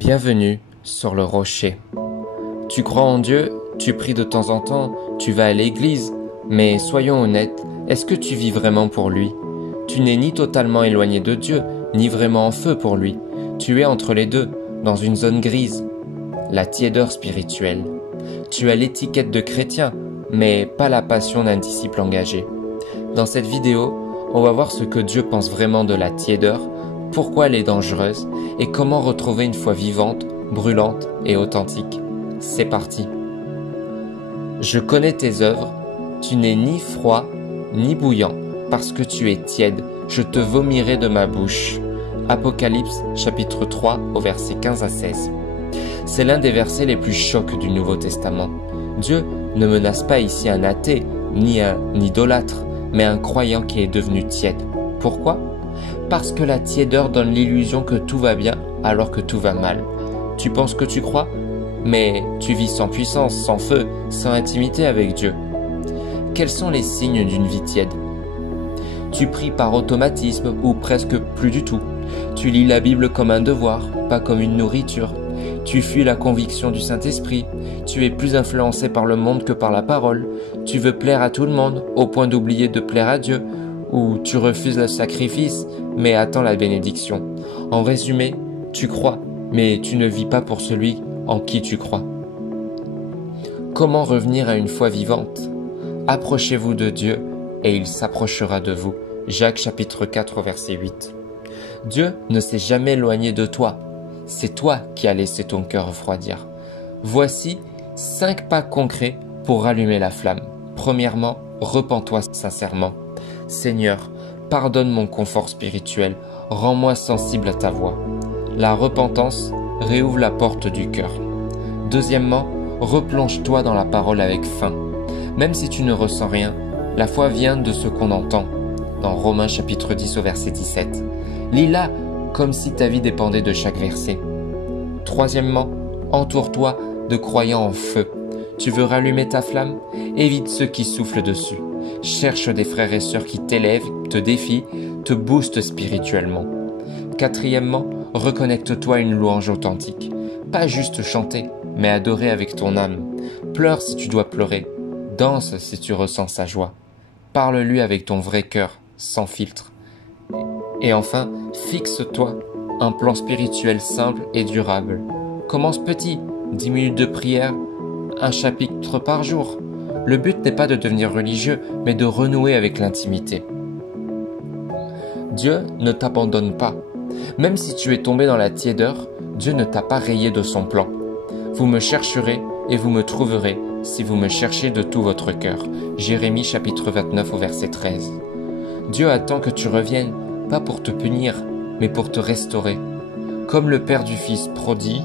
Bienvenue sur le rocher. Tu crois en Dieu, tu pries de temps en temps, tu vas à l'église, mais soyons honnêtes, est-ce que tu vis vraiment pour lui? Tu n'es ni totalement éloigné de Dieu, ni vraiment en feu pour lui. Tu es entre les deux, dans une zone grise, la tiédeur spirituelle. Tu as l'étiquette de chrétien, mais pas la passion d'un disciple engagé. Dans cette vidéo, on va voir ce que Dieu pense vraiment de la tiédeur, pourquoi elle est dangereuse et comment retrouver une foi vivante, brûlante et authentique. C'est parti. Je connais tes œuvres, tu n'es ni froid ni bouillant, parce que tu es tiède, je te vomirai de ma bouche. Apocalypse chapitre 3 au verset 15 à 16. C'est l'un des versets les plus choquants du Nouveau Testament. Dieu ne menace pas ici un athée, ni un idolâtre, mais un croyant qui est devenu tiède. Pourquoi ? Parce que la tiédeur donne l'illusion que tout va bien alors que tout va mal. Tu penses que tu crois, mais tu vis sans puissance, sans feu, sans intimité avec Dieu. Quels sont les signes d'une vie tiède ? Tu pries par automatisme ou presque plus du tout. Tu lis la Bible comme un devoir, pas comme une nourriture. Tu fuis la conviction du Saint-Esprit. Tu es plus influencé par le monde que par la parole. Tu veux plaire à tout le monde au point d'oublier de plaire à Dieu. Ou tu refuses le sacrifice, mais attends la bénédiction. En résumé, tu crois, mais tu ne vis pas pour celui en qui tu crois. Comment revenir à une foi vivante ? Approchez-vous de Dieu, et il s'approchera de vous. Jacques chapitre 4 verset 8. Dieu ne s'est jamais éloigné de toi. C'est toi qui as laissé ton cœur refroidir. Voici 5 pas concrets pour rallumer la flamme. Premièrement, repens-toi sincèrement. Seigneur, pardonne mon confort spirituel, rends-moi sensible à ta voix. La repentance réouvre la porte du cœur. Deuxièmement, replonge-toi dans la parole avec faim. Même si tu ne ressens rien, la foi vient de ce qu'on entend. Dans Romains chapitre 10 au verset 17. Lis-la comme si ta vie dépendait de chaque verset. Troisièmement, entoure-toi de croyants en feu. Tu veux rallumer ta flamme ? Évite ceux qui soufflent dessus. Cherche des frères et sœurs qui t'élèvent, te défient, te boostent spirituellement. Quatrièmement, reconnecte-toi à une louange authentique. Pas juste chanter, mais adorer avec ton âme. Pleure si tu dois pleurer. Danse si tu ressens sa joie. Parle-lui avec ton vrai cœur, sans filtre. Et enfin, fixe-toi un plan spirituel simple et durable. Commence petit, 10 minutes de prière, un chapitre par jour. Le but n'est pas de devenir religieux, mais de renouer avec l'intimité. Dieu ne t'abandonne pas. Même si tu es tombé dans la tiédeur, Dieu ne t'a pas rayé de son plan. Vous me chercherez et vous me trouverez si vous me cherchez de tout votre cœur. Jérémie chapitre 29 au verset 13. Dieu attend que tu reviennes, pas pour te punir, mais pour te restaurer. Comme le père du fils prodigue,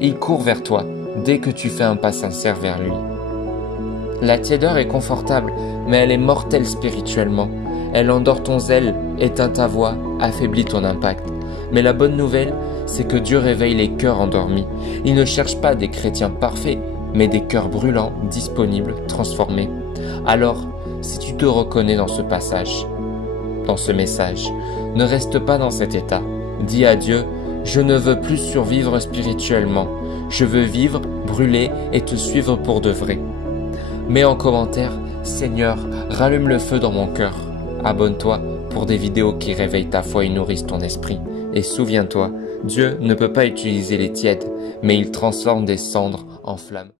il court vers toi dès que tu fais un pas sincère vers lui. La tiédeur est confortable, mais elle est mortelle spirituellement. Elle endort ton zèle, éteint ta voix, affaiblit ton impact. Mais la bonne nouvelle, c'est que Dieu réveille les cœurs endormis. Il ne cherche pas des chrétiens parfaits, mais des cœurs brûlants, disponibles, transformés. Alors, si tu te reconnais dans ce passage, dans ce message, ne reste pas dans cet état. Dis à Dieu, je ne veux plus survivre spirituellement. Je veux vivre, brûler et te suivre pour de vrai. Mets en commentaire, Seigneur, rallume le feu dans mon cœur. Abonne-toi pour des vidéos qui réveillent ta foi et nourrissent ton esprit. Et souviens-toi, Dieu ne peut pas utiliser les tièdes, mais il transforme des cendres en flammes.